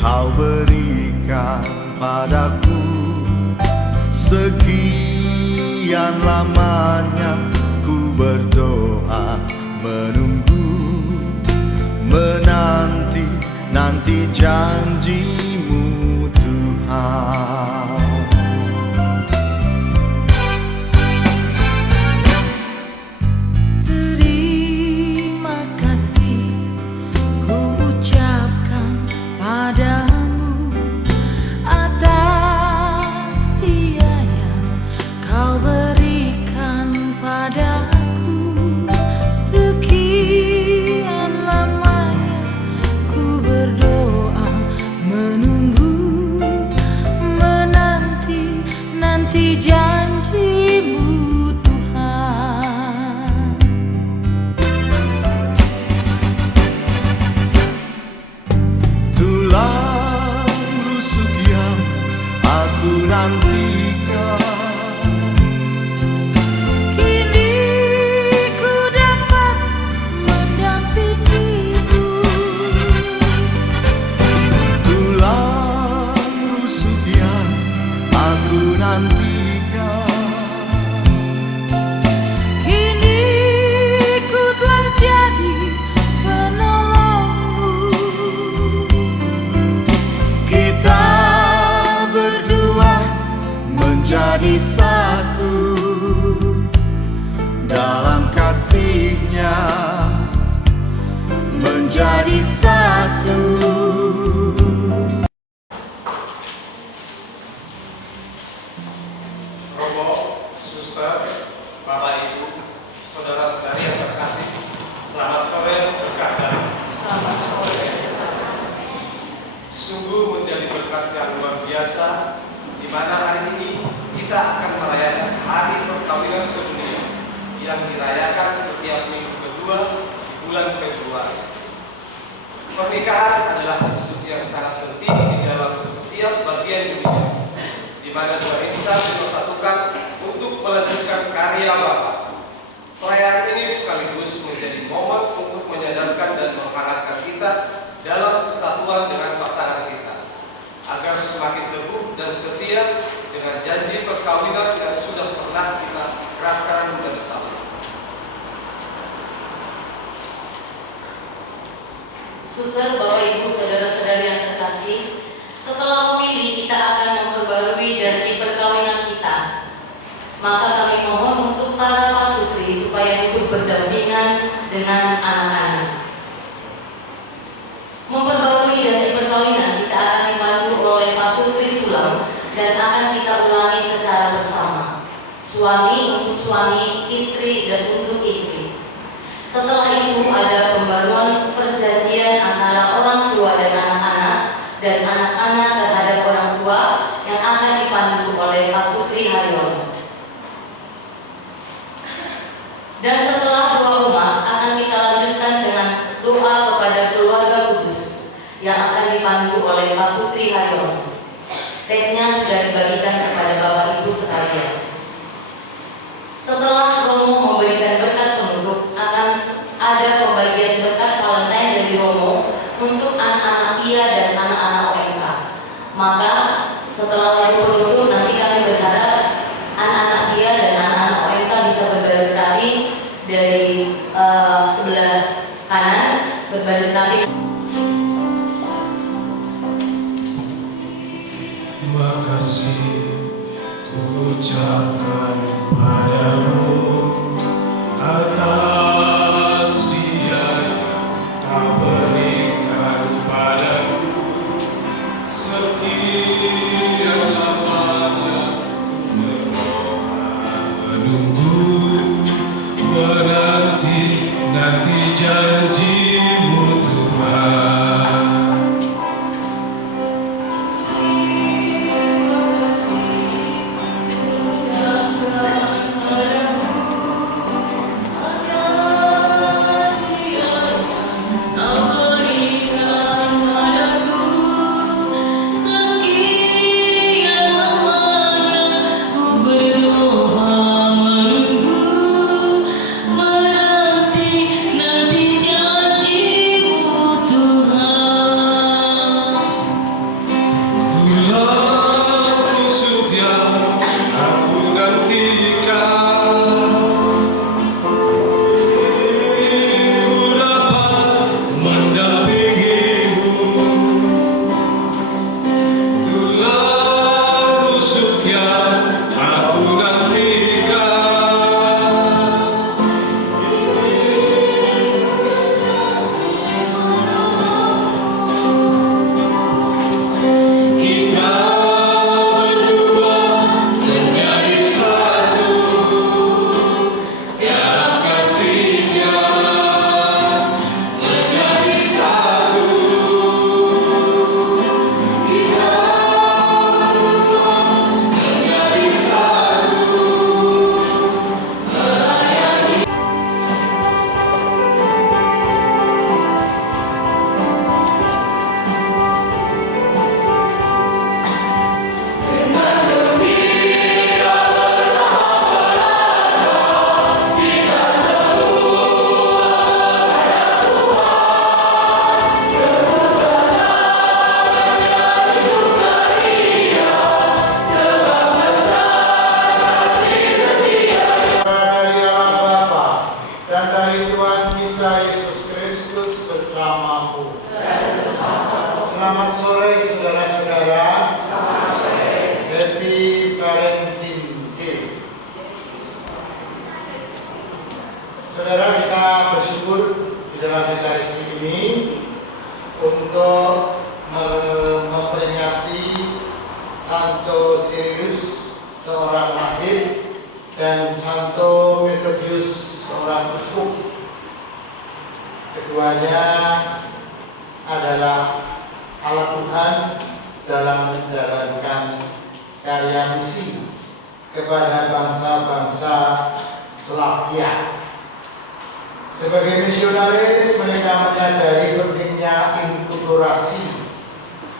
Kau berikan padaku. Sekian lamanya ku berdoa, menunggu, menanti janjimu Tuhan. Terima kasih ku ucapkan padamu atas setia yang kau berikan padaku. Sekian lamanya ku berdoa, menunggu, menanti janjimu Tuhan. Tulang rusuk yang aku nantikan, Kini ku dapat mendampingimu. tulang rusuk yang aku nantikan. Kini ku telah jadi penolongmu. Kita berdua menjadi satu dalam kasih-Nya, menjadi satu. Romo, suster, Bapak Ibu, saudara-saudari yang terkasih, selamat sore berkah dan Selamat sore. sungguh menjadi berkat yang luar biasa, di mana hari ini kita akan merayakan hari perkawinan sedunia yang dirayakan setiap minggu kedua bulan Februari. Pernikahan adalah institusi yang sangat penting di dalam setiap bagian dunia, di mana dua insan dipersatukan untuk melanjutkan karya Bapa. Perayaan ini sekaligus menjadi momen untuk menyadarkan dan menghangatkan kita dalam kesatuan dengan pasangan kita, agar semakin teguh dan setia dengan janji perkawinan yang sudah pernah kita gerakkan bersama. Suster, Bapak Ibu, saudara-saudari yang terkasih, setelah pemilih kita akan memperbarui janji perkawinan kita. Maka kami mohon untuk para pasutri supaya hidup berdampingan dengan anak-anak. Memperbarui janji perkawinan kita akan dipandu oleh pasutri Sulam dan akan kita ulangi secara bersama. Suami untuk suami, istri dan untuk istri. Setelah itu ada pembaruan perjanjian antara orang tua dan anak-anak, dan anak-anak terhadap orang tua yang akan dipandu oleh Pasutri Haryono. Dan setelah doa rumah akan kita lanjutkan dengan doa kepada keluarga kudus yang akan dipandu oleh Pasutri Haryono. Teksnya sudah dibagikan kepada Bapak Ibu sekalian. Setelah Romo memberikan berkat penutup, akan ada pembagian berkat Valentine dari Romo untuk anak-anak Pia dan anak-anak OMK. Maka setelah lagu penutup nanti kami berharap anak-anak Pia dan anak-anak OMK bisa berbaris kaki dari sebelah kanan, berbaris kaki. Terima kasih ku ucapkan padamu atas setia yang kau berikan padaku. Sekian lamanya berdoa, menunggu, menanti janjimu Tuhan. Selamat sore saudara-saudara. Selamat sore. Happy Valentine Day. Saudara, kita bersyukur di dalam Ekaristi ini untuk memperingati Santo Sirius, seorang mahir, dan Santo Methodius, seorang uskup. Keduanya adalah alat Tuhan dalam menjalankan karya misi kepada bangsa-bangsa Slavia. Sebagai misionaris, mereka menyadari pentingnya inkulturasi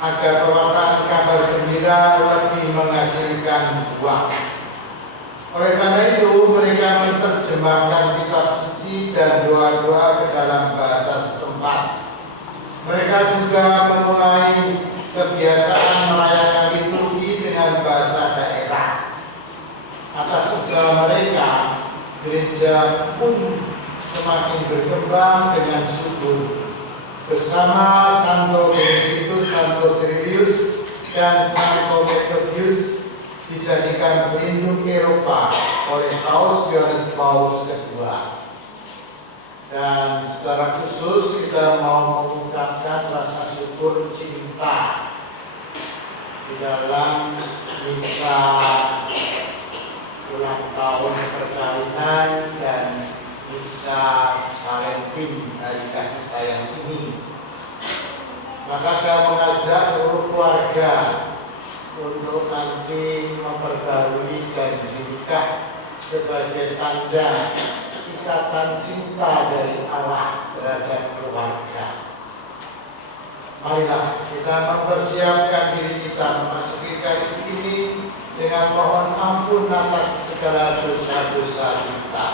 agar pewartaan kabar gembira lebih menghasilkan buah. Oleh karena itu, mereka menerjemahkan kitab suci dan doa-doa ke dalam bahasa setempat. Mereka juga memulai kebiasaan merayakan liturgi dengan bahasa daerah. Atas usaha mereka, gereja pun semakin berkembang dengan subur. Bersama Santo Benedictus, Santo Sirius, dan Santo Methodius dijadikan pelindung Eropa oleh Paus Yohanes Paus II. Dan secara khusus kita mau mengucapkan rasa syukur cinta di dalam misa ulang tahun perkawinan dan misa Valentine, hari kasih sayang ini. Maka saya mengajak seluruh keluarga untuk nanti memperbarui janji nikah sebagai tanda ikatan cinta dari Allah terhadap keluarga. Marilah kita mempersiapkan diri kita memasuki Ekaristi ini dengan mohon ampun atas segala dosa-dosa kita.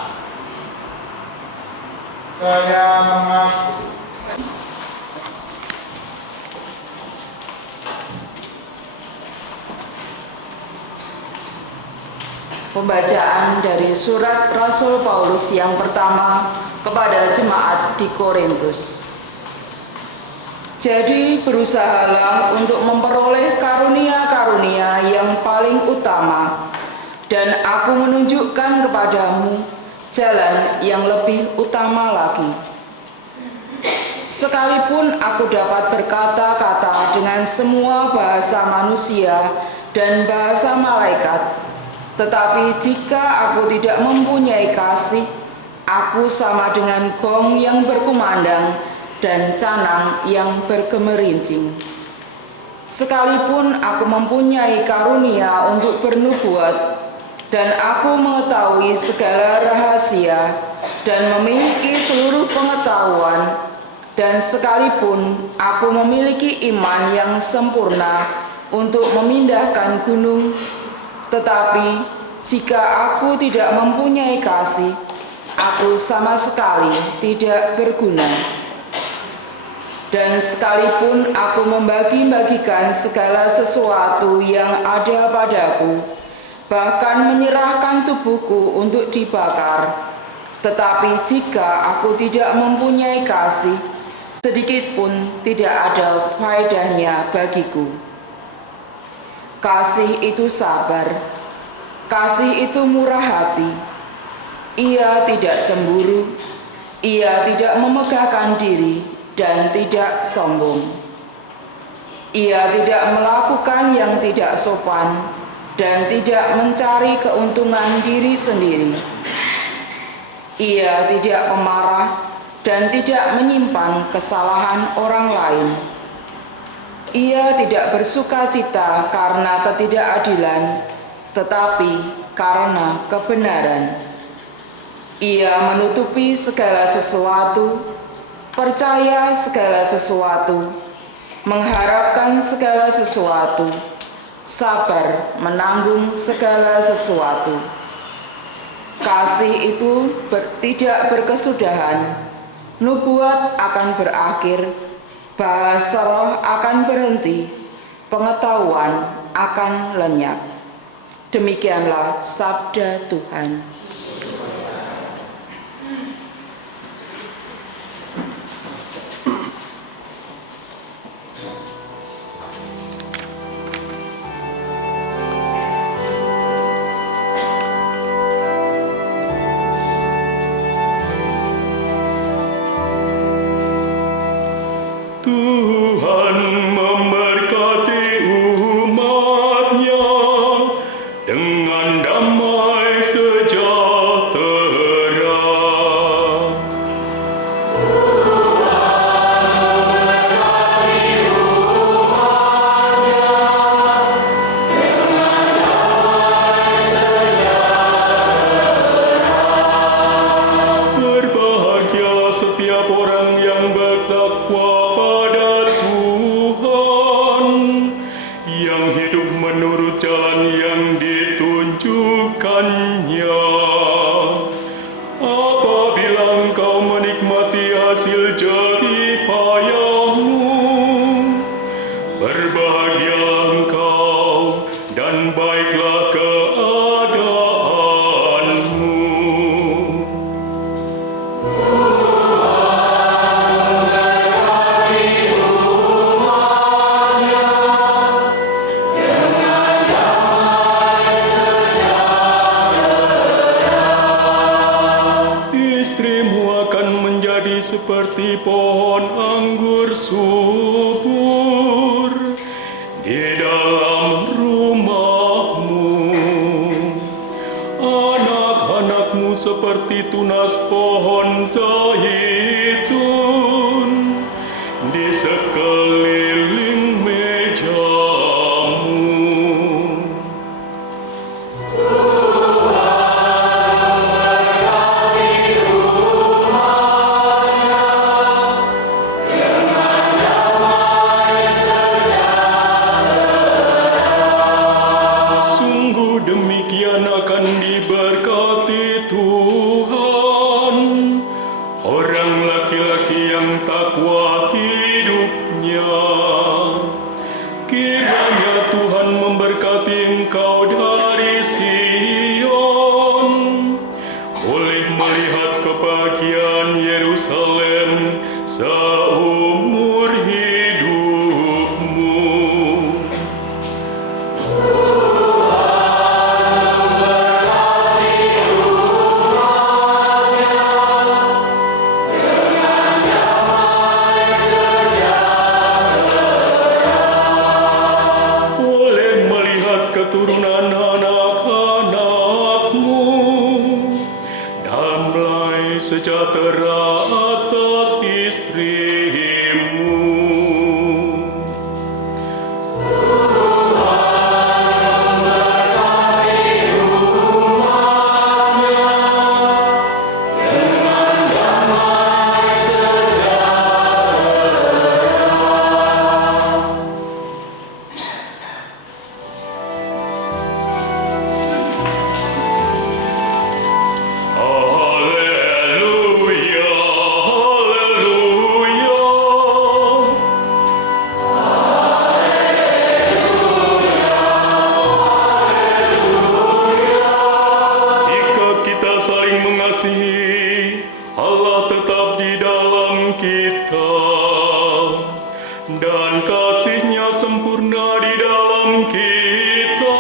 Saya mengaku Pembacaan dari surat Rasul Paulus yang pertama kepada jemaat di Korintus. Jadi berusahalah untuk memperoleh karunia-karunia yang paling utama, dan aku menunjukkan kepadamu jalan yang lebih utama lagi. Sekalipun aku dapat berkata-kata dengan semua bahasa manusia dan bahasa malaikat, tetapi jika aku tidak mempunyai kasih, aku sama dengan gong yang berkumandang dan canang yang bergemerincing. Sekalipun aku mempunyai karunia untuk bernubuat, dan aku mengetahui segala rahasia dan memiliki seluruh pengetahuan, dan sekalipun aku memiliki iman yang sempurna untuk memindahkan gunung, tetapi jika aku tidak mempunyai kasih, aku sama sekali tidak berguna. Dan sekalipun aku membagi-bagikan segala sesuatu yang ada padaku, bahkan menyerahkan tubuhku untuk dibakar, tetapi jika aku tidak mempunyai kasih, sedikit pun tidak ada faedahnya bagiku. Kasih itu sabar, kasih itu murah hati, ia tidak cemburu, ia tidak memegahkan diri dan tidak sombong. Ia tidak melakukan yang tidak sopan dan tidak mencari keuntungan diri sendiri. Ia tidak pemarah dan tidak menyimpan kesalahan orang lain. Ia tidak bersuka cita karena ketidakadilan, tetapi karena kebenaran. Ia menutupi segala sesuatu, percaya segala sesuatu, mengharapkan segala sesuatu, sabar menanggung segala sesuatu. Kasih itu tidak berkesudahan, nubuat akan berakhir, bahasa roh akan berhenti, pengetahuan akan lenyap. Demikianlah sabda Tuhan. dan baiklah keadaanmu. Istrimu akan menjadi seperti pohon anggur subur di dalam rumahmu. Anak-anakmu seperti tunas pohon zaitun di sekeliling mejamu. Sungguh demikian akan diberkati Tuhan orang laki-laki yang takwa hidupnya. Kiranya Tuhan memberkati engkau dari Sion, boleh melihat kebahagiaan Yerusalem seumur hidupmu. Boleh melihat keturunan anak-anakmu, damai sejahtera atas istrimu. Haleluya, haleluya. Jika kita saling mengasihi, Allah tetap di dalam kita, dan kasih-Nya sempurna di dalam kita.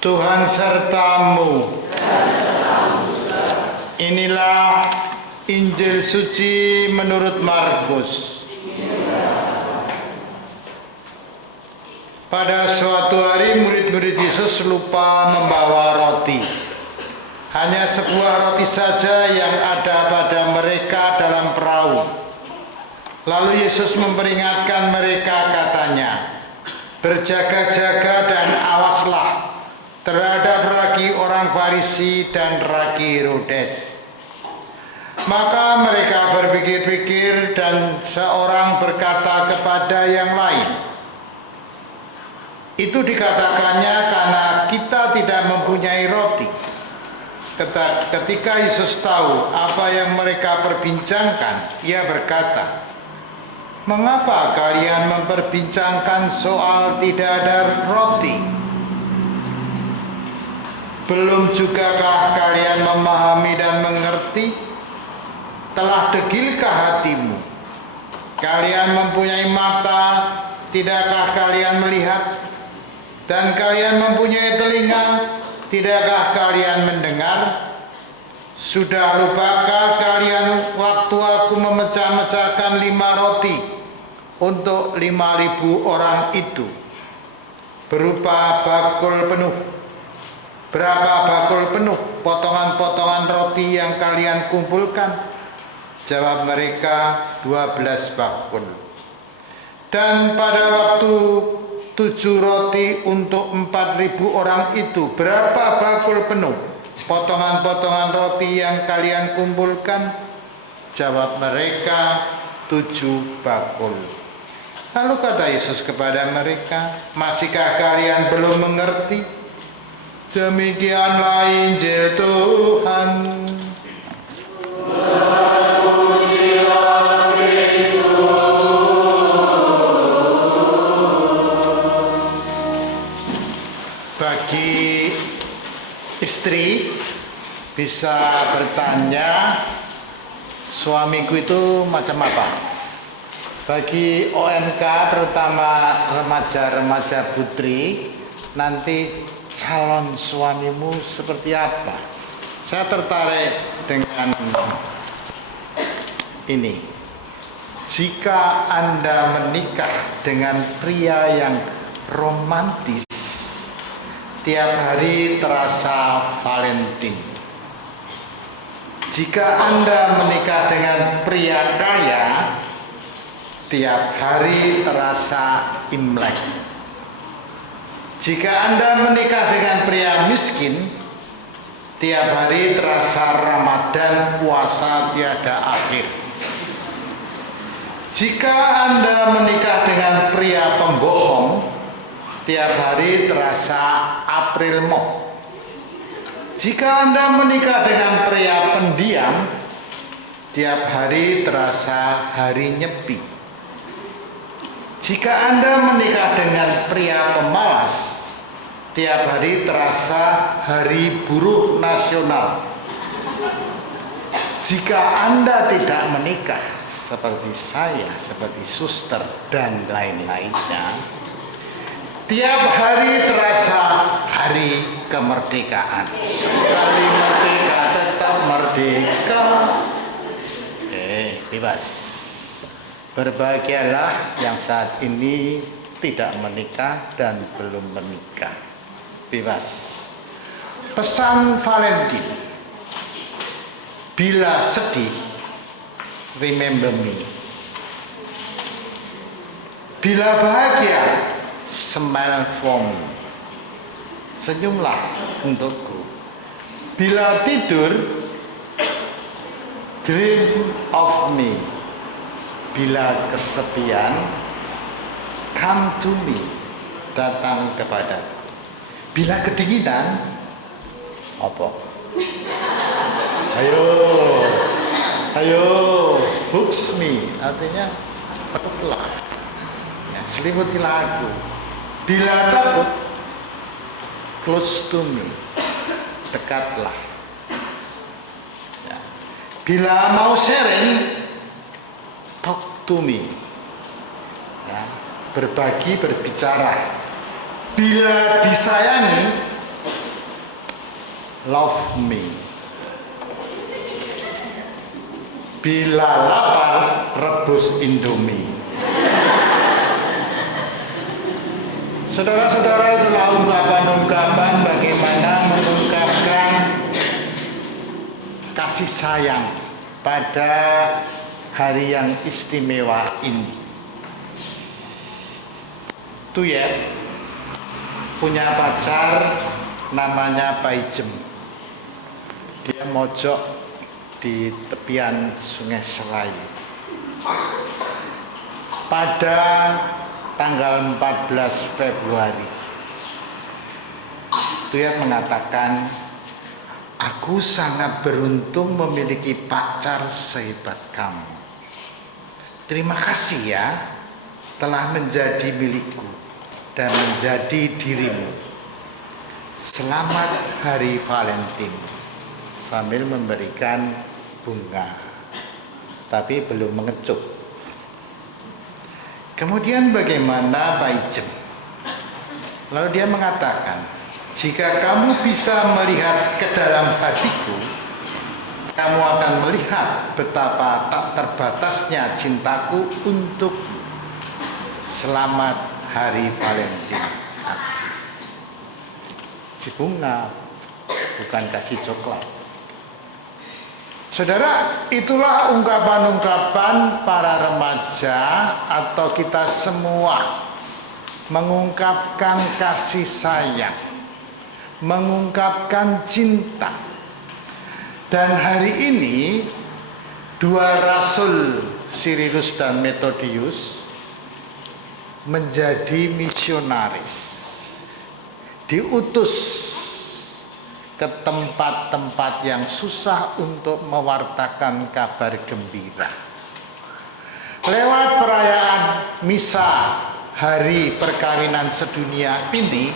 Tuhan sertamu. Inilah Injil suci menurut Markus. Pada suatu hari murid-murid Yesus lupa membawa roti. Hanya sebuah roti saja yang ada pada mereka dalam perahu. Lalu Yesus memperingatkan mereka, katanya, "Berjaga-jaga dan awaslah terhadap ragi orang Farisi dan ragi Herodes." Maka mereka berpikir-pikir dan seorang berkata kepada yang lain, "Itu dikatakannya karena kita tidak mempunyai roti." Ketika Yesus tahu apa yang mereka perbincangkan, Ia berkata, "Mengapa kalian memperbincangkan soal tidak ada roti? Belum jugakah kalian memahami dan mengerti? Telah degilkah hatimu? Kalian mempunyai mata, tidakkah kalian melihat? Dan kalian mempunyai telinga, tidakkah kalian mendengar? Sudah lupakah kalian waktu aku memecah-mecahkan 5 roti untuk 5.000 orang itu berupa bakul penuh? Berapa bakul penuh potongan-potongan roti yang kalian kumpulkan?" Jawab mereka, 12 bakul. "Dan pada waktu 7 roti untuk 4.000 orang itu, berapa bakul penuh potongan-potongan roti yang kalian kumpulkan?" Jawab mereka, 7 bakul. Lalu kata Yesus kepada mereka, "Masihkah kalian belum mengerti? Demikianlah Injil Tuhan. Bagi istri bisa bertanya, suamiku itu macam apa? Bagi OMK, terutama remaja-remaja putri, nanti calon suamimu seperti apa? Saya tertarik dengan ini. Jika Anda menikah dengan pria yang romantis, tiap hari terasa Valentine. Jika Anda menikah dengan pria kaya, tiap hari terasa Imlek. Jika Anda menikah dengan pria miskin, tiap hari terasa Ramadan, puasa tiada akhir. Jika Anda menikah dengan pria pembohong, tiap hari terasa April Mop. Jika Anda menikah dengan pria pendiam, tiap hari terasa hari Nyepi. Jika Anda menikah dengan pria pemalas, tiap hari terasa Hari Buruh Nasional. Jika Anda tidak menikah seperti saya, seperti suster dan lain-lainnya, tiap hari terasa hari kemerdekaan. Sekali merdeka tetap merdeka. Bebas. Berbahagialah yang saat ini tidak menikah dan belum menikah. Bebas. Pesan Valentine. Bila sedih, remember me. Bila bahagia, smile for me. Senyumlah untukku. Bila tidur, dream of me. Bila kesepian, come to me. Datang kepadaku. Bila kedinginan, apa? Ayo, hooks me. Artinya, peluklah. Ya, selimutilah aku. Bila takut, close to me, dekatlah. Ya. Bila mau sharing, talk to me. Ya. Berbagi, berbicara. Bila disayangi, love me. Bila lapar, rebus Indomie. Saudara-saudara, itulah ungkapan-ungkapan bagaimana mengungkapkan kasih sayang pada hari yang istimewa ini. Tuyet punya pacar namanya Paijem. Dia mojok di tepian Sungai Serayu. Pada tanggal 14 Februari, Tuyat mengatakan, aku sangat beruntung memiliki pacar sehebat kamu. Terima kasih ya, telah menjadi milikku dan menjadi dirimu. Selamat Hari Valentine. Sambil memberikan bunga, tapi belum mengecup. Kemudian bagaimana Paijem? Lalu dia mengatakan, jika kamu bisa melihat ke dalam hatiku, kamu akan melihat betapa tak terbatasnya cintaku untukmu. Selamat Hari Valentine. Asik. Si bunga, bukan kasih coklat. Saudara, itulah ungkapan-ungkapan para remaja atau kita semua mengungkapkan kasih sayang, mengungkapkan cinta. Dan hari ini dua rasul Cyrillus dan Methodius menjadi misionaris, diutus ke tempat-tempat yang susah untuk mewartakan kabar gembira. Lewat perayaan misa hari perkawinan sedunia ini,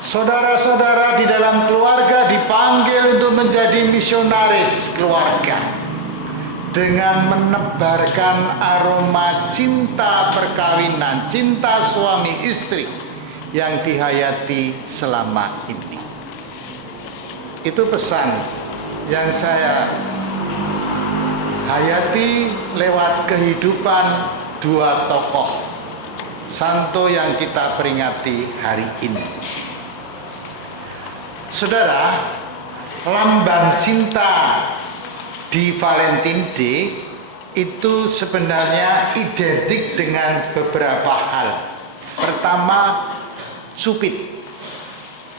saudara-saudara di dalam keluarga dipanggil untuk menjadi misionaris keluarga dengan menebarkan aroma cinta perkawinan, cinta suami istri yang dihayati selama ini. Itu pesan yang saya hayati lewat kehidupan dua tokoh santo yang kita peringati hari ini. Saudara, lambang cinta di Valentine Day itu sebenarnya identik dengan beberapa hal. Pertama, Cupid,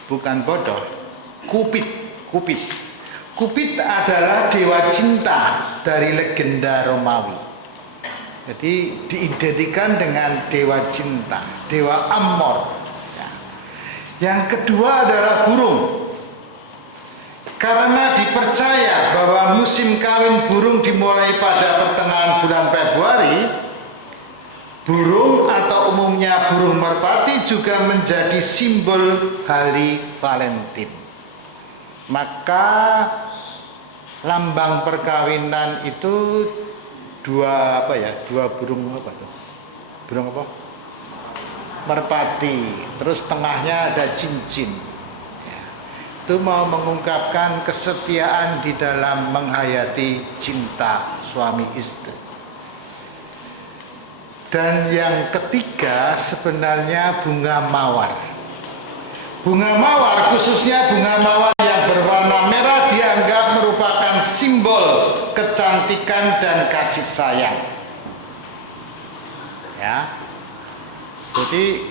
bukan bodoh, Cupid. Cupid adalah dewa cinta dari legenda Romawi. Jadi diidentikan dengan dewa cinta, dewa Amor. Yang kedua adalah burung. Karena dipercaya bahwa musim kawin burung dimulai pada pertengahan bulan Februari, burung atau umumnya burung merpati juga menjadi simbol hari Valentine. Maka lambang perkawinan itu dua burung apa tuh? Burung apa? Merpati. Terus tengahnya ada cincin. Ya. Itu mau mengungkapkan kesetiaan di dalam menghayati cinta suami istri. Dan yang ketiga sebenarnya bunga mawar. Bunga mawar, khususnya bunga mawar yang berwarna merah, dianggap merupakan simbol kecantikan dan kasih sayang. Ya, jadi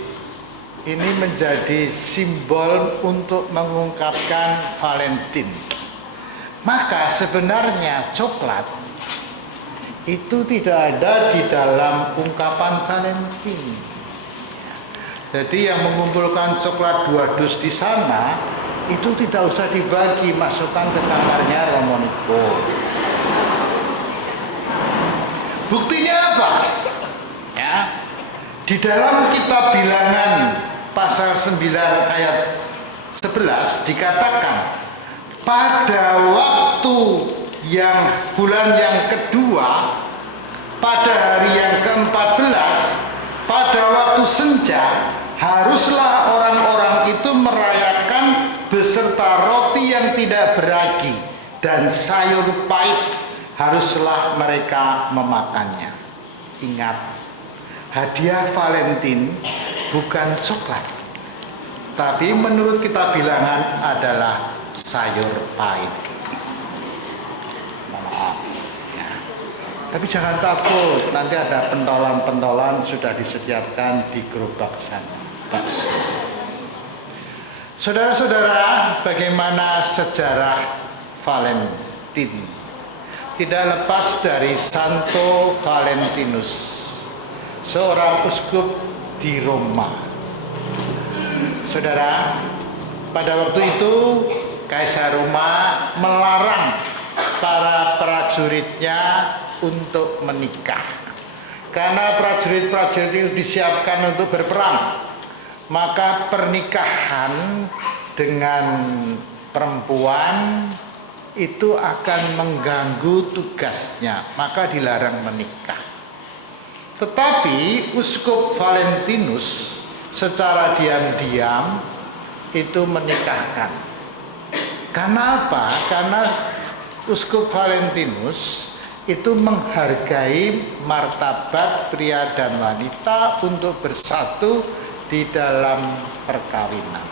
ini menjadi simbol untuk mengungkapkan Valentine. Maka sebenarnya coklat itu tidak ada di dalam ungkapan Valentine. Jadi yang mengumpulkan coklat 2 dus di sana itu tidak usah dibagi, masukkan ke kamarnya Romoniko. Buktinya apa? Ya, di dalam kitab Bilangan pasal 9 ayat 11 dikatakan pada waktu yang bulan yang kedua, pada hari yang ke-14, pada waktu senja, haruslah orang-orang itu merayakan beserta roti yang tidak beragi dan sayur pahit, haruslah mereka memakannya. Ingat, hadiah Valentine bukan coklat, tapi menurut kitab Bilangan adalah sayur pahit. Maaf ya. Tapi jangan takut, nanti ada pentolan-pentolan sudah disediakan di gerobak sana. Bakso. Saudara-saudara, bagaimana sejarah Valentine? Tidak lepas dari Santo Valentinus, seorang uskup di Roma. Saudara, pada waktu itu Kaisar Roma melarang para prajuritnya untuk menikah, karena prajurit-prajurit itu disiapkan untuk berperang. Maka pernikahan dengan perempuan itu akan mengganggu tugasnya, maka dilarang menikah. Tetapi Uskup Valentinus secara diam-diam itu menikahkan. Karena apa? Karena Uskup Valentinus itu menghargai martabat pria dan wanita untuk bersatu di dalam perkawinan.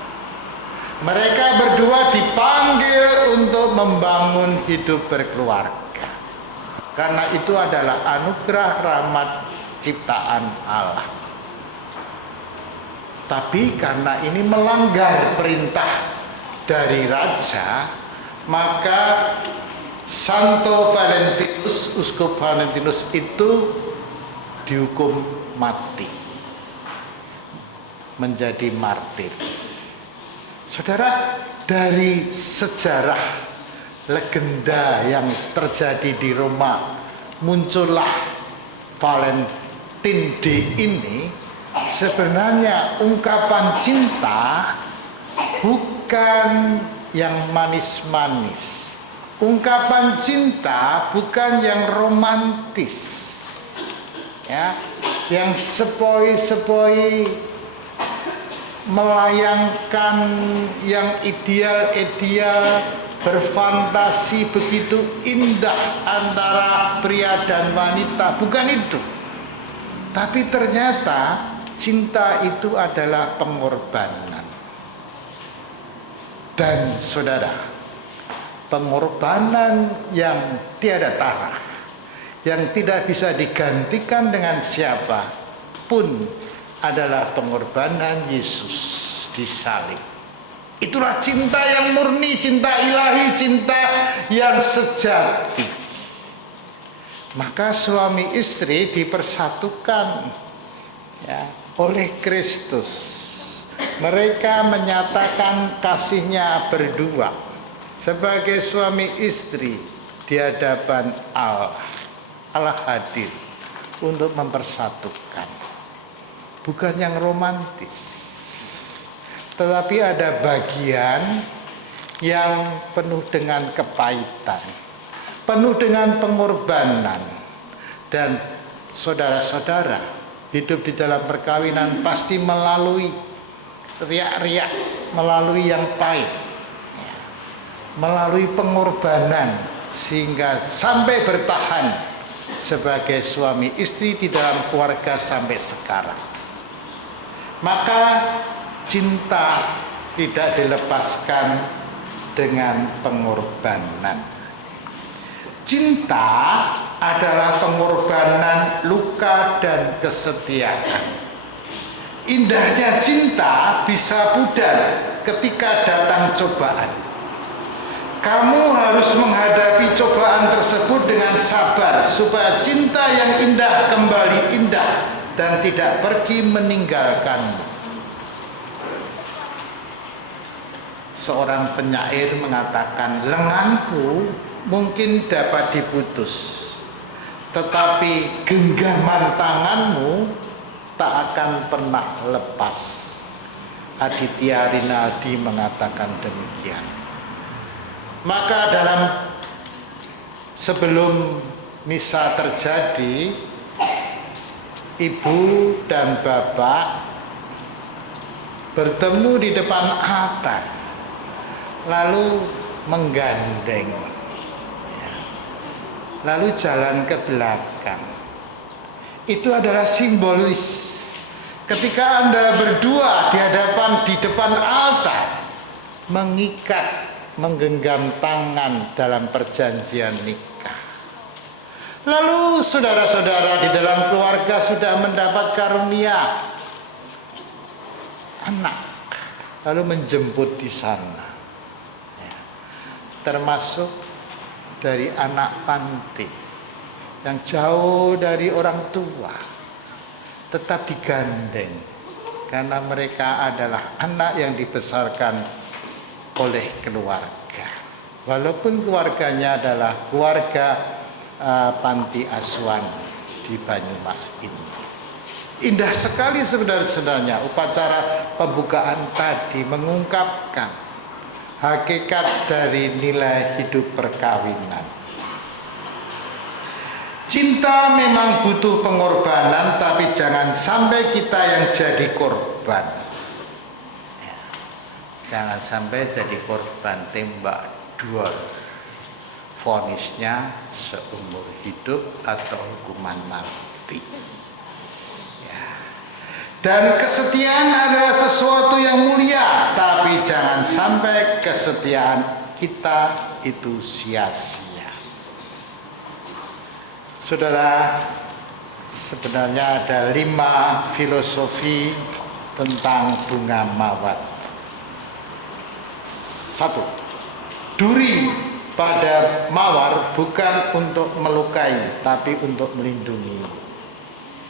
Mereka berdua dipanggil untuk membangun hidup berkeluarga, karena itu adalah anugerah rahmat ciptaan Allah. Tapi karena ini melanggar perintah dari raja, maka Santo Valentinus, Uskup Valentinus itu dihukum mati, menjadi martir. Saudara, dari sejarah legenda yang terjadi di Roma, muncullah Valentine Day ini. Sebenarnya ungkapan cinta bukan yang manis-manis. Ungkapan cinta bukan yang romantis. Ya, yang sepoi-sepoi melayangkan yang ideal-ideal, berfantasi begitu indah antara pria dan wanita, bukan itu. Tapi ternyata cinta itu adalah pengorbanan. Dan saudara, pengorbanan yang tiada tara, yang tidak bisa digantikan dengan siapapun, adalah pengorbanan Yesus di salib. Itulah cinta yang murni, cinta ilahi, cinta yang sejati. Maka suami istri dipersatukan ya, oleh Kristus. Mereka menyatakan kasihnya berdua sebagai suami istri di hadapan Allah. Allah hadir untuk mempersatukan. Bukan yang romantis, tetapi ada bagian yang penuh dengan kepahitan, penuh dengan pengorbanan. Dan saudara-saudara, hidup di dalam perkawinan pasti melalui riak-riak, melalui yang pahit, melalui pengorbanan, sehingga sampai bertahan sebagai suami istri di dalam keluarga sampai sekarang. Maka cinta tidak dilepaskan dengan pengorbanan. Cinta adalah pengorbanan luka dan kesetiaan. Indahnya cinta bisa pudar ketika datang cobaan. Kamu harus menghadapi cobaan tersebut dengan sabar, supaya cinta yang indah kembali indah dan tidak pergi meninggalkanmu. Seorang penyair mengatakan, lenganku mungkin dapat diputus, tetapi genggaman tanganmu tak akan pernah lepas. Aditya Rinaldi mengatakan demikian. Maka sebelum misa terjadi, ibu dan bapak bertemu di depan altar, lalu menggandeng, lalu jalan ke belakang. Itu adalah simbolis. Ketika Anda berdua di depan altar, mengikat, menggenggam tangan dalam perjanjian nikah. Lalu saudara-saudara di dalam keluarga sudah mendapat karunia anak, lalu menjemput di sana, termasuk dari anak panti yang jauh dari orang tua, tetap digandeng karena mereka adalah anak yang dibesarkan oleh keluarga, walaupun keluarganya adalah keluarga panti asuhan di Banyumas ini. Indah sekali sebenarnya upacara pembukaan tadi mengungkapkan hakikat dari nilai hidup perkawinan. Cinta memang butuh pengorbanan, tapi jangan sampai kita yang jadi korban. Jangan sampai jadi korban tembak dua, vonisnya seumur hidup atau hukuman mati. Dan kesetiaan adalah sesuatu yang mulia, tapi jangan sampai kesetiaan kita itu sia-sia. Saudara, sebenarnya ada 5 filosofi tentang bunga mawar. 1. Duri pada mawar bukan untuk melukai, tapi untuk melindungi.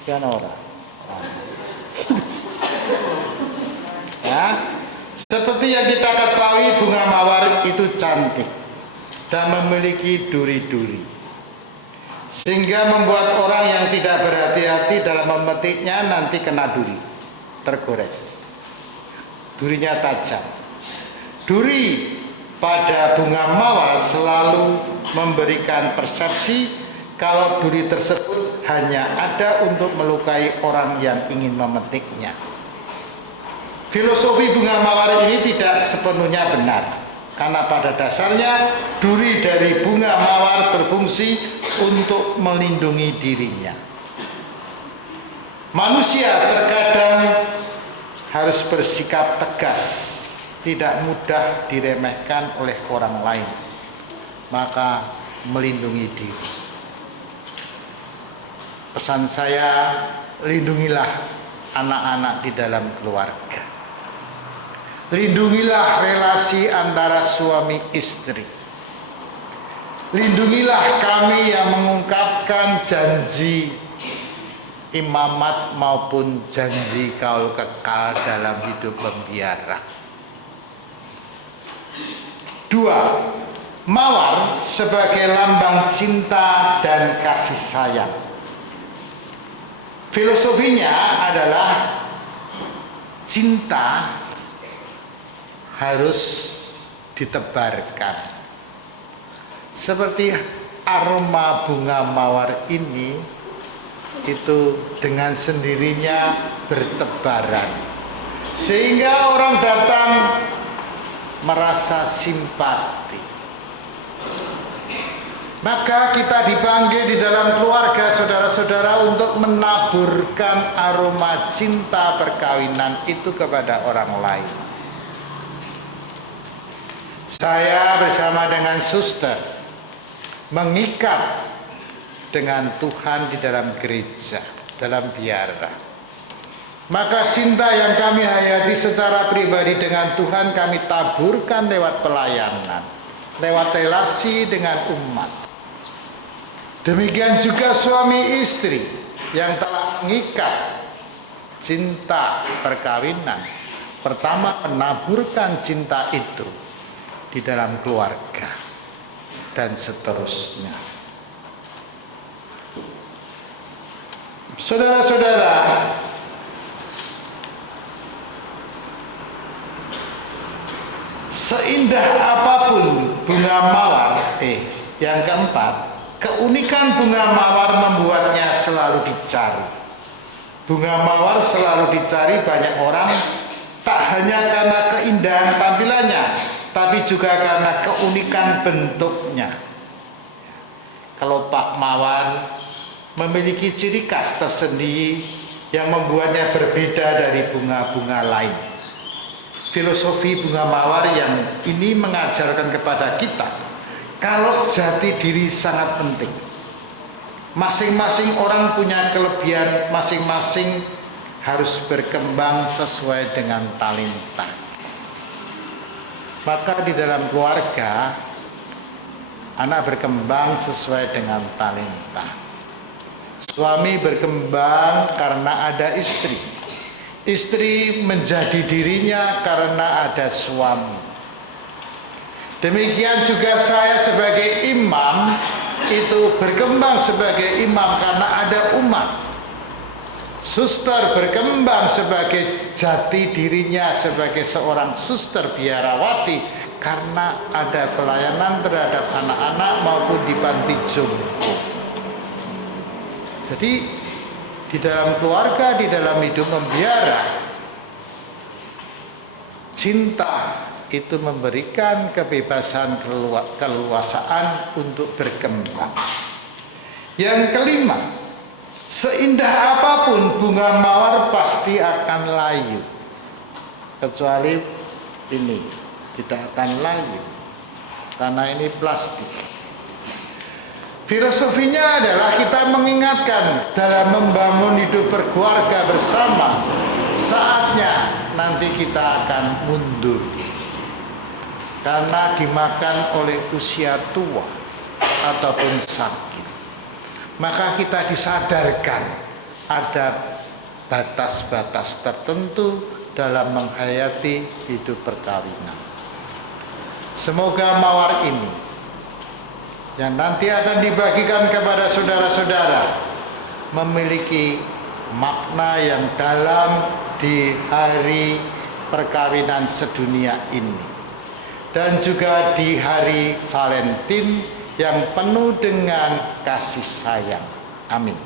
Kan orang. Ya, seperti seperti yang kita ketahui, bunga mawar itu cantik dan memiliki duri-duri, sehingga membuat orang yang tidak berhati-hati dalam memetiknya nanti kena duri, tergores. Durinya tajam. Duri pada bunga mawar selalu memberikan persepsi kalau duri tersebut hanya ada untuk melukai orang yang ingin memetiknya. Filosofi bunga mawar ini tidak sepenuhnya benar, karena pada dasarnya duri dari bunga mawar berfungsi untuk melindungi dirinya. Manusia terkadang harus bersikap tegas, tidak mudah diremehkan oleh orang lain, maka melindungi diri. Pesan saya, lindungilah anak-anak di dalam keluarga. Lindungilah relasi antara suami istri. Lindungilah kami yang mengungkapkan janji imamat maupun janji kaul kekal dalam hidup membiara. 2. Mawar sebagai lambang cinta dan kasih sayang. Filosofinya adalah cinta harus ditebarkan. Seperti aroma bunga mawar ini itu dengan sendirinya bertebaran, sehingga orang datang merasa simpati. Maka kita dipanggil di dalam keluarga saudara-saudara untuk menaburkan aroma cinta perkawinan itu kepada orang lain. Saya bersama dengan suster mengikat dengan Tuhan di dalam gereja, dalam biara. Maka cinta yang kami hayati secara pribadi dengan Tuhan kami taburkan lewat pelayanan, lewat relasi dengan umat. Demikian juga suami istri yang telah mengikat cinta perkawinan. Pertama, menaburkan cinta itu di dalam keluarga dan seterusnya. Saudara-saudara, seindah apapun bunga mawar, yang keempat, keunikan bunga mawar membuatnya selalu dicari. Bunga mawar selalu dicari banyak orang, tak hanya karena keindahan tampilannya, tapi juga karena keunikan bentuknya. Kelopak mawar memiliki ciri khas tersendiri yang membuatnya berbeda dari bunga-bunga lain. Filosofi bunga mawar yang ini mengajarkan kepada kita kalau jati diri sangat penting. Masing-masing orang punya kelebihan, masing-masing harus berkembang sesuai dengan talenta. Maka di dalam keluarga, anak berkembang sesuai dengan talenta. Suami berkembang karena ada istri. Istri menjadi dirinya karena ada suami. Demikian juga saya sebagai imam itu berkembang sebagai imam karena ada umat. Suster berkembang sebagai jati dirinya sebagai seorang suster biarawati karena ada pelayanan terhadap anak-anak maupun di panti jompo. Jadi di dalam keluarga, di dalam hidup membiara, cinta itu memberikan kebebasan keleluasaan untuk berkembang. Yang kelima, seindah apapun bunga mawar pasti akan layu, kecuali ini tidak akan layu karena ini plastik. Filosofinya adalah kita mengingatkan dalam membangun hidup berkeluarga bersama, saatnya nanti kita akan mundur karena dimakan oleh usia tua ataupun sakit. Maka kita disadarkan ada batas-batas tertentu dalam menghayati hidup perkawinan. Semoga mawar ini yang nanti akan dibagikan kepada saudara-saudara memiliki makna yang dalam di hari perkawinan sedunia ini, dan juga di hari Valentin yang penuh dengan kasih sayang. Amin.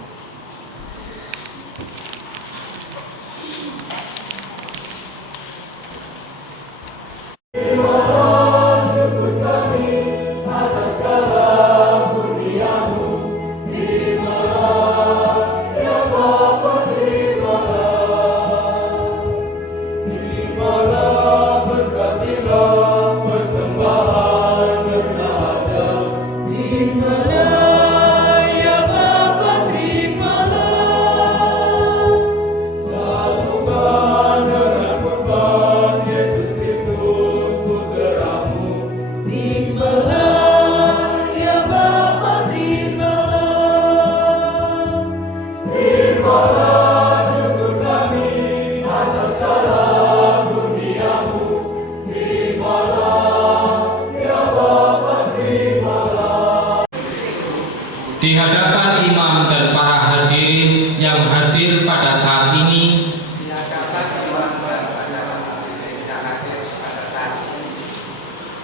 Di hadapan imam dan para hadirin yang hadir pada saat ini,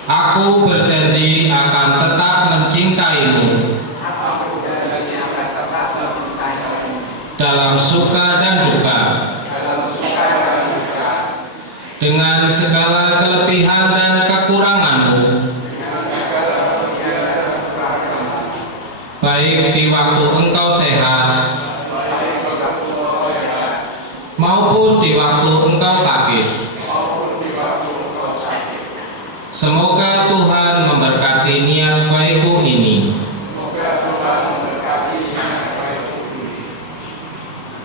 aku berjanji akan tetap mencintaimu dalam suka dan duka, dengan segala kelebihan dan kekuranganmu, baik di waktu engkau sehat maupun di waktu engkau sakit. Semoga Tuhan memberkati niat baikku ini.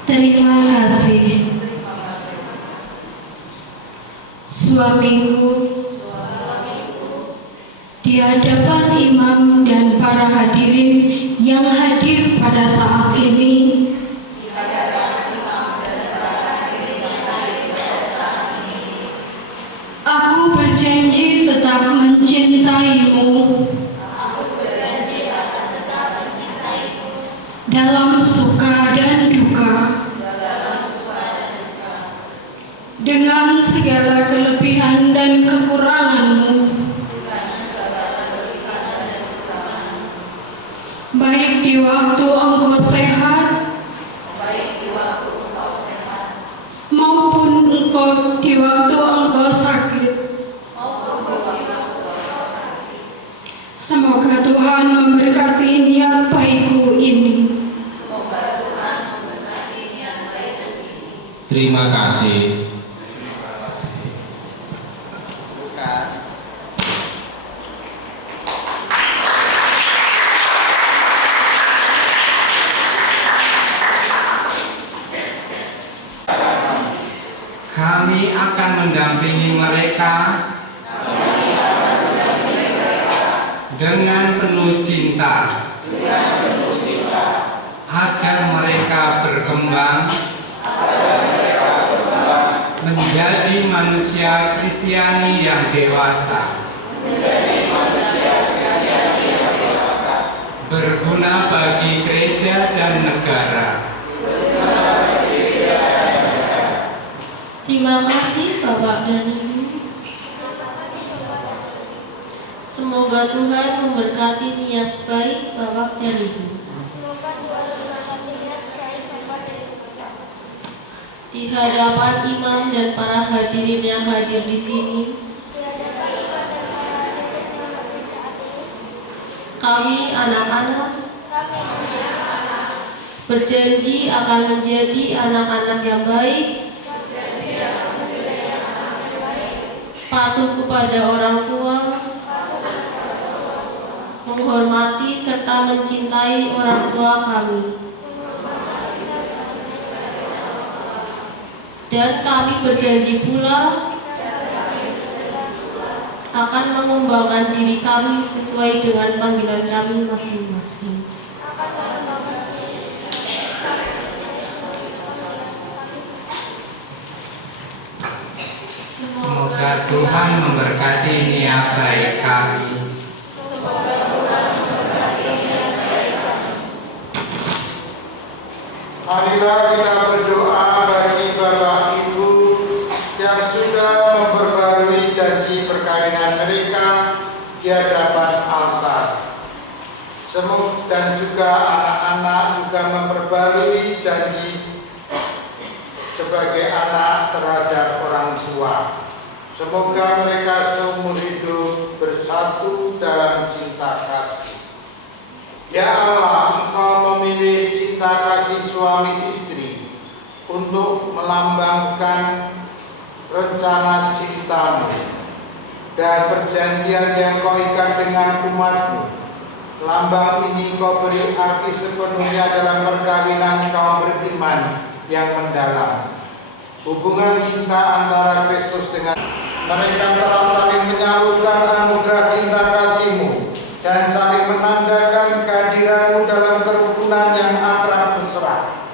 Terima kasih. Suamiku, di hadapan imam dan para hadirin yang hadir pada saat ini, aku berjanji tetap mencintaimu dalam suka dan duka, dengan segala kelebihan dan kekuranganmu, baik di waktu engkau sehat maupun di waktu engkau sakit. Semoga Tuhan memberkati niat baikku ini. Terima kasih. Kami akan mendampingi mereka dengan penuh cinta, agar mereka berkembang menjadi manusia Kristiani yang dewasa, berguna bagi gereja dan negara. Terima kasih Bapak dan Ibu. Semoga Tuhan memberkati niat baik Bapak dan Ibu. Di hadapan imam dan para hadirin yang hadir di sini, kami anak-anak berjanji akan menjadi anak-anak yang baik, patuh kepada orang tua, menghormati serta mencintai orang tua kami. Dan kami berjanji pula akan mengembangkan diri kami sesuai dengan panggilan kami masing-masing. Semoga Tuhan memberkati niat baik kami. Marilah kita berdoa bagi Bapak Ibu yang sudah memperbarui janji perkawinan mereka di hadapan altar. Dan juga anak-anak juga memperbarui janji sebagai anak terhadap orang tua. Semoga mereka seumur hidup bersatu dalam cinta kasih. Ya Allah, Engkau memilih cinta kasih suami istri untuk melambangkan rencana cintamu dan perjanjian yang Kau ikat dengan umatmu. Lambang ini Kau beri arti sepenuhnya dalam perkawinan kaum beriman yang mendalam. Hubungan cinta antara Kristus dengan mereka telah saling menyalurkan anugerah cinta kasih-Mu dan saling menandakan kehadiran-Mu dalam kerukunan yang akrab mesra.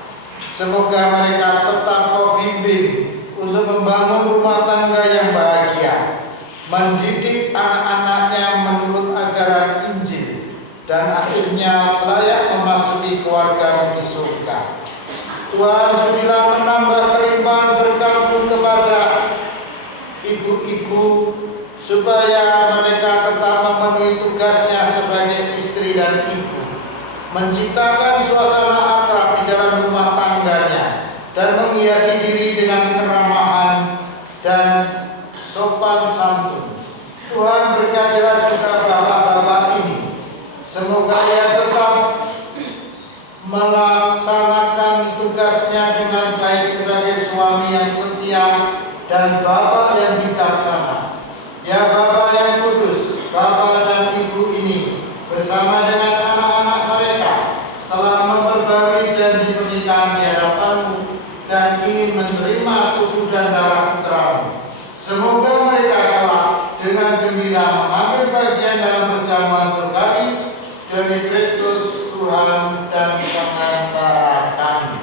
Semoga mereka tetap Kau bimbing untuk membangun rumah tangga yang bahagia, mendidik anak-anaknya menurut ajaran Injil, dan akhirnya layak memasuki keluarga di surga. Tuhan, sudilah menambah kelimpahan berkat-Mu kepada ibu-ibu supaya mereka tetap memenuhi tugasnya sebagai istri dan ibu, menciptakan suasana akrab di dalam rumah tangganya dan menghiasi diri dengan keramahan dan sopan santun. Tuhan, berkatilah juga bapak-bapak ini. Semoga ia tetap melaksanakan tugasnya dengan baik sebagai suami yang setia dan bapak yang bijaksana. Ya Bapa yang kudus, Bapa dan Ibu ini bersama dengan anak-anak mereka telah memperbarui janji pernikahan di hadapan-Mu dan ingin menerima tubuh dan darah putra-Mu. Semoga mereka kelak dengan gembira mengambil bagian dalam perjamuan surgawi demi Kristus Tuhan dan pengantara kami.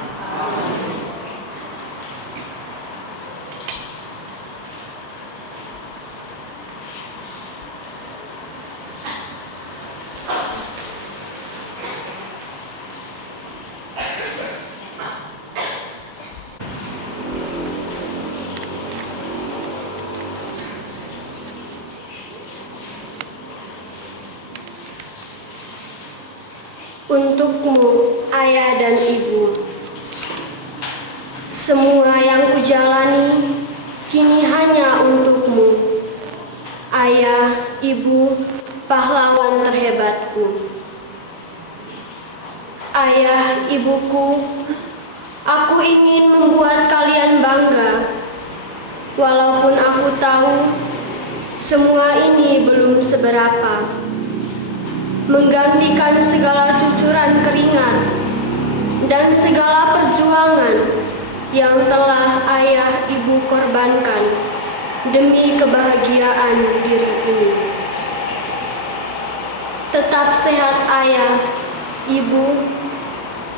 Untukmu, ayah dan ibu, semua yang kujalani kini hanya untukmu. Ayah, ibu, pahlawan terhebatku. Ayah, ibuku, aku ingin membuat kalian bangga. Walaupun aku tahu semua ini belum seberapa, menggantikan segala cucuran keringat dan segala perjuangan yang telah ayah ibu korbankan demi kebahagiaan diri ini. Tetap sehat ayah, ibu,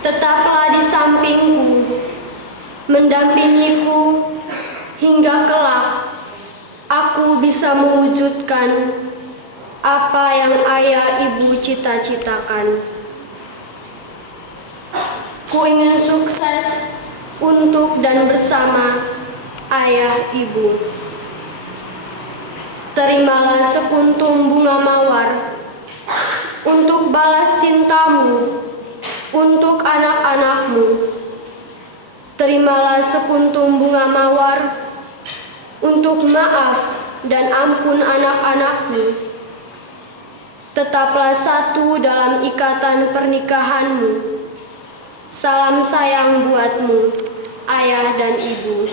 tetaplah di sampingku, mendampingiku hingga kelak aku bisa mewujudkan apa yang ayah ibu cita-citakan. Ku ingin sukses untuk dan bersama ayah ibu. Terimalah sekuntum bunga mawar untuk balas cintamu untuk anak-anakmu. Terimalah sekuntum bunga mawar untuk maaf dan ampun anak-anakmu. Tetaplah satu dalam ikatan pernikahanmu. Salam sayang buatmu, ayah dan ibu.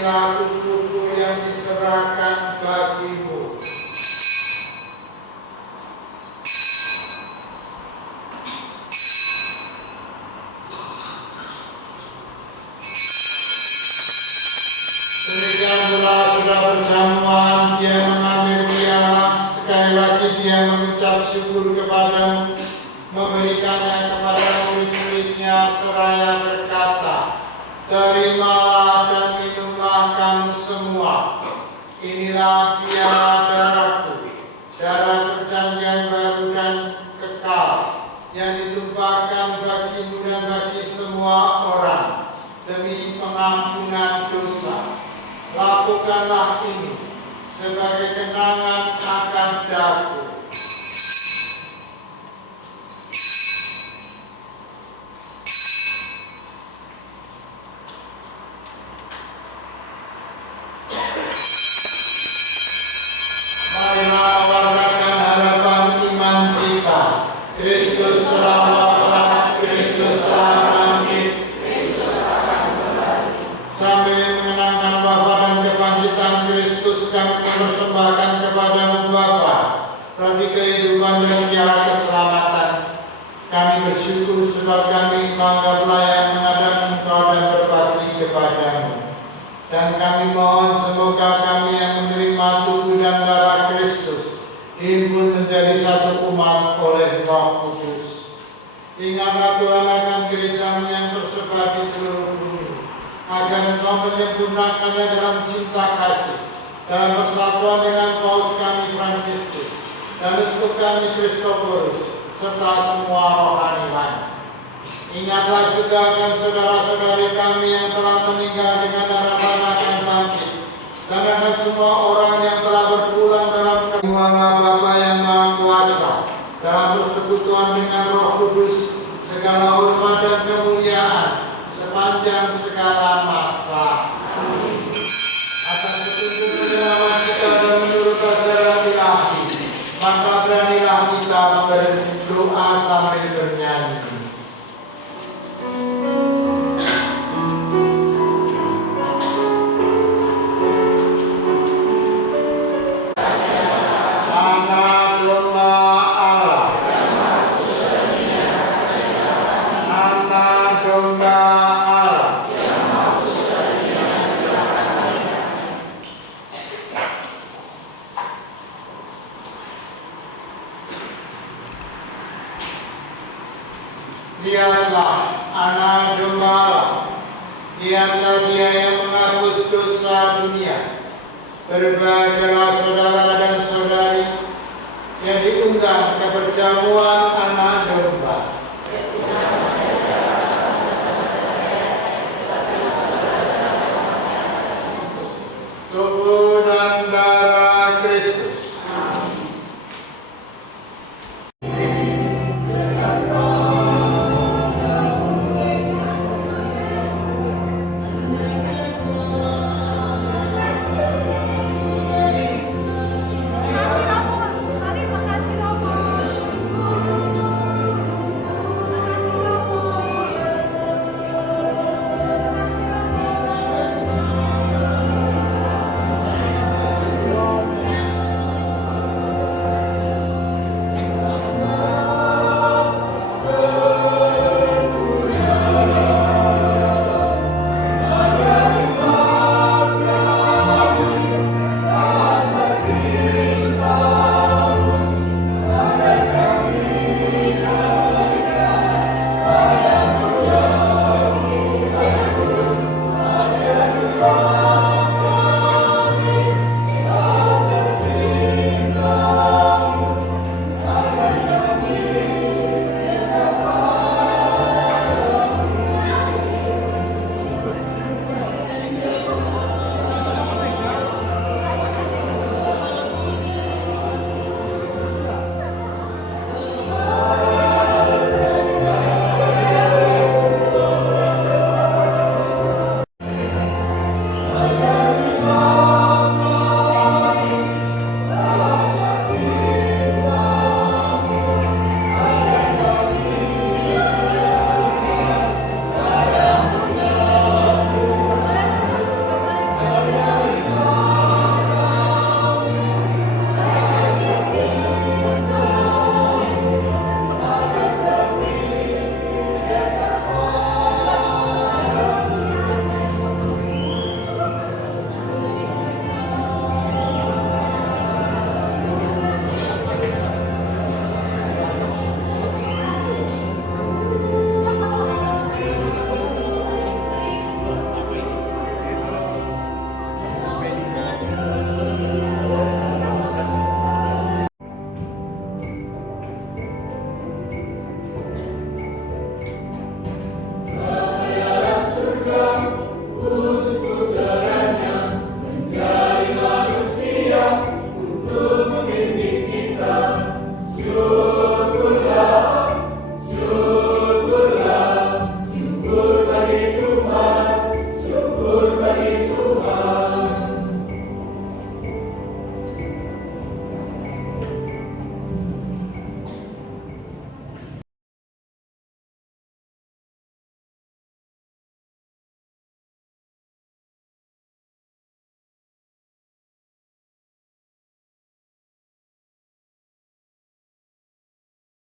inilah tubuhku yang diserahkan bagimu. Demikian pula sudah bersamaan dia mengambil piala, sekali lagi dia mengucap syukur kepadamu, memberikannya kepada murid-muridnya seraya berkata, terimalah dan minumlah kamu semua. Inilah piala darahku, darah perjanjian baru dan kekal, yang ditumpahkan bagimu dan bagi semua orang demi pengampunan dosa. Lakukanlah ini sebagai kenangan akan daku. Marilah mewartakan harapan iman kita. Kristus telah wafat, Kristus telah bangkit. Sambil mengenangkan wafat dan kebangkitan Kristus, kami mempersembahkan kepadamu Bapa roti kehidupan dan piala keselamatan. Kami bersyukur sebab kami menganggap layak menghadap Engkau dan berbakti kepadamu. Dan kami mohon semoga kami yang menerima tubuh dan darah Kristus dihimpun menjadi satu umat oleh Roh Kudus. Ingatlah Tuhan akan gereja-Mu yang tersebar di seluruh bumi, agar Engkau menyempurnakannya dalam cinta kasih, dalam persatuan dengan Paus kami Fransiskus dan uskup kami Kristoforus, serta semua rohaniwan. Ingatlah juga akan saudara-saudari kami yang telah meninggal dengan harapan akan bangkit, dan akan semua orang yang telah berpulang dalam kemuliaan Bapa yang Maha Kuasa, dalam persekutuan dengan Roh Kudus, segala hormat dan kemuliaan sepanjang segala masa. Atas petunjuk penyelamat kita dan menurut ajaran ilahi, maka beranilah kita berdoa sambil bernyanyi. Lihatlah anak domba Allah, lihatlah dia yang menghapus dosa dunia. Berbahagialah saudara dan saudari yang diundang ke perjamuan anak domba.